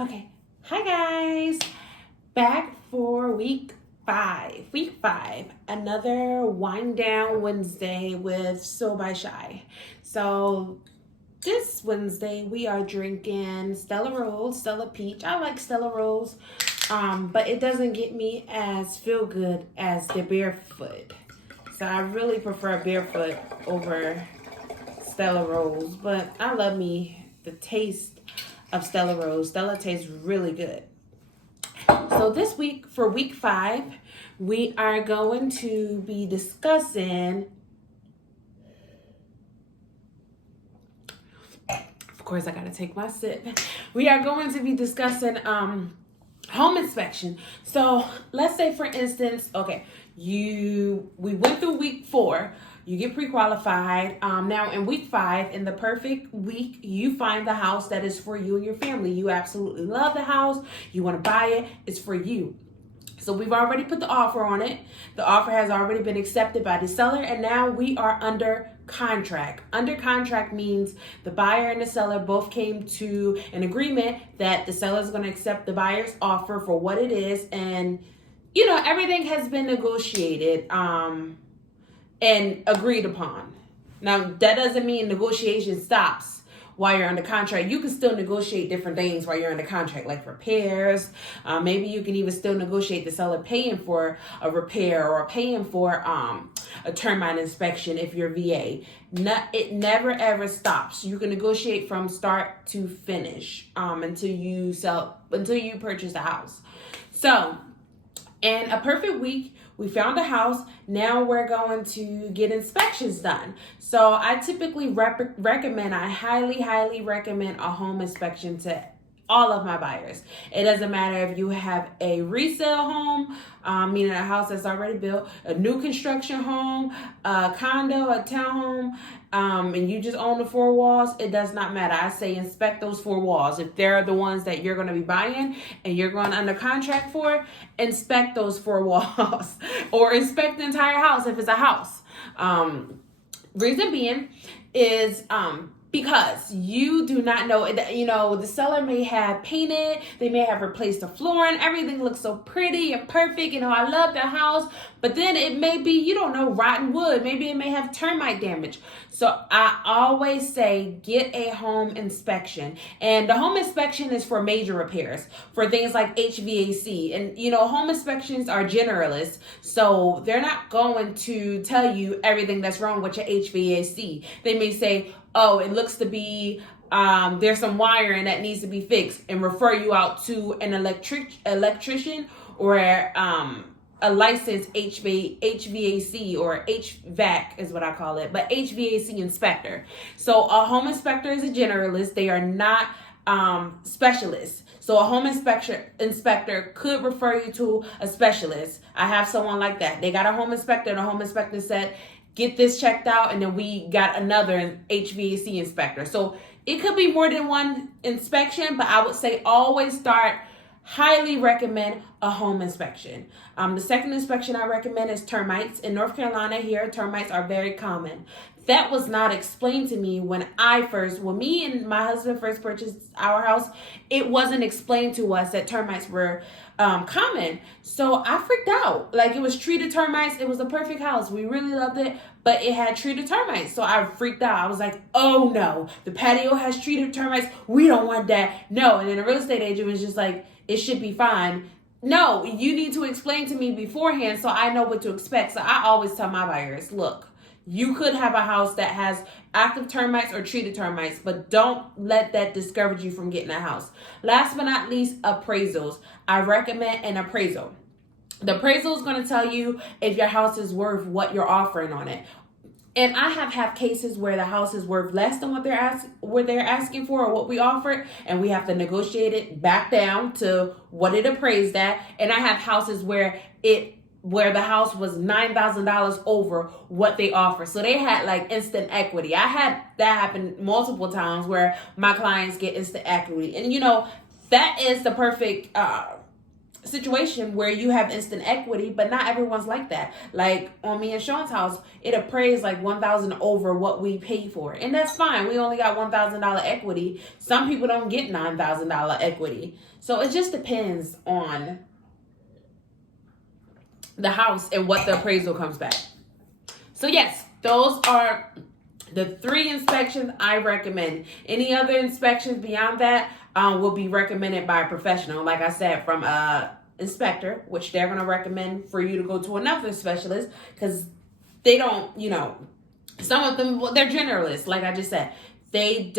Okay. Hi guys. Back for week 5. Week 5. Another wind down Wednesday with So by Shy. So this Wednesday we are drinking Stella Rose, Stella Peach. I like Stella Rose. But it doesn't get me as feel good as the Barefoot. So I really prefer Barefoot over Stella Rose. But I love me the taste of Stella Rose. Stella tastes really good. So this week, for week 5, we are going to be discussing, of course I gotta take my sip. We are going to be discussing home inspection. So let's say, for instance, okay, we went through week 4. You get pre-qualified. Now in week 5, in the perfect week, you find the house that is for you and your family. You absolutely love the house. You want to buy it. It's for you. So we've already put the offer on it. The offer has already been accepted by the seller, and now we are under contract. Under contract means the buyer and the seller both came to an agreement that the seller is going to accept the buyer's offer for what it is, and everything has been negotiated and agreed upon. Now, that doesn't mean negotiation stops while you're under contract. You can still negotiate different things while you're under contract, like repairs. Maybe you can even still negotiate the seller paying for a repair or paying for a termite inspection if you're VA. It never ever stops. You can negotiate from start to finish until you purchase the house. So, in a perfect week, we found a house. Now we're going to get inspections done. So I typically I highly recommend a home inspection to all of my buyers. It doesn't matter if you have a resale home, meaning a house that's already built, a new construction home, a condo, a townhome, and you just own the 4 walls. It does not matter. I say inspect those 4 walls. If they're the ones that you're going to be buying and you're going under contract for, inspect those 4 walls or inspect the entire house if it's a house. Reason being is because you do not know, the seller may have painted, they may have replaced the flooring, everything looks so pretty and perfect, I love the house, but then it may be, rotten wood, maybe it may have termite damage. So I always say get a home inspection, and the home inspection is for major repairs, for things like HVAC, and home inspections are generalists, so they're not going to tell you everything that's wrong with your HVAC. They may say, oh, it looks to be, there's some wiring that needs to be fixed, and refer you out to an electrician or a licensed HVAC or HVAC is what I call it, but HVAC inspector. So a home inspector is a generalist. They are not specialists. So a home inspector could refer you to a specialist. I have someone like that. They got a home inspector, and the home inspector said, get this checked out, and then we got another HVAC inspector. So it could be more than one inspection, but I would say always highly recommend a home inspection. The second inspection I recommend is termites. In North Carolina here, termites are very common. That was not explained to me when me and my husband first purchased our house. It wasn't explained to us that termites were common. So I freaked out. Like, it was treated termites. It was a perfect house. We really loved it, but it had treated termites. So I freaked out. I was like, oh no, the patio has treated termites. We don't want that. No. And then the real estate agent was just like, it should be fine. No, you need to explain to me beforehand so I know what to expect. So I always tell my buyers, look, you could have a house that has active termites or treated termites, but don't let that discourage you from getting a house. Last but not least, appraisals. I recommend an appraisal. The appraisal is going to tell you if your house is worth what you're offering on it. And I have had cases where the house is worth less than what they're asking for or what we offered, and we have to negotiate it back down to what it appraised at. And I have houses where the house was $9,000 over what they offer. So they had like instant equity. I had that happen multiple times where my clients get instant equity. And that is the perfect situation where you have instant equity, but not everyone's like that. Like on me and Sean's house, it appraised like $1,000 over what we paid for, and that's fine. We only got $1,000 equity. Some people don't get $9,000 equity, so it just depends on the house and what the appraisal comes back. So yes, those are the 3 inspections I recommend. Any other inspections beyond that will be recommended by a professional. Like I said, from a inspector, which they're going to recommend for you to go to another specialist, because they don't, you know, some of them, they're generalists. Like I just said, they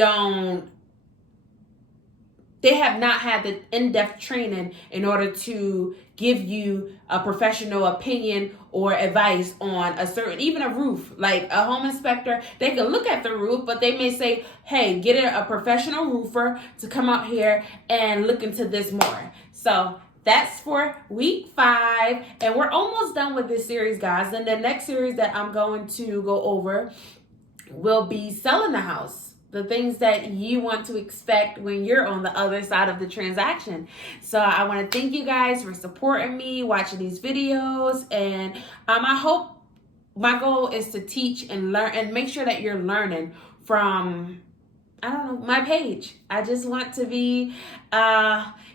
have not had the in-depth training in order to give you a professional opinion or advice on a certain, even a roof. Like a home inspector, they can look at the roof, but they may say, hey, get a professional roofer to come out here and look into this more. So that's for week 5. And we're almost done with this series, guys. And the next series that I'm going to go over will be selling the house. The things that you want to expect when you're on the other side of the transaction. So I want to thank you guys for supporting me, watching these videos. And I hope, my goal is to teach and learn and make sure that you're learning from, I don't know, my page. I just want to be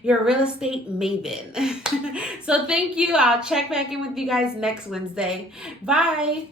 your real estate maven. So thank you. I'll check back in with you guys next Wednesday. Bye.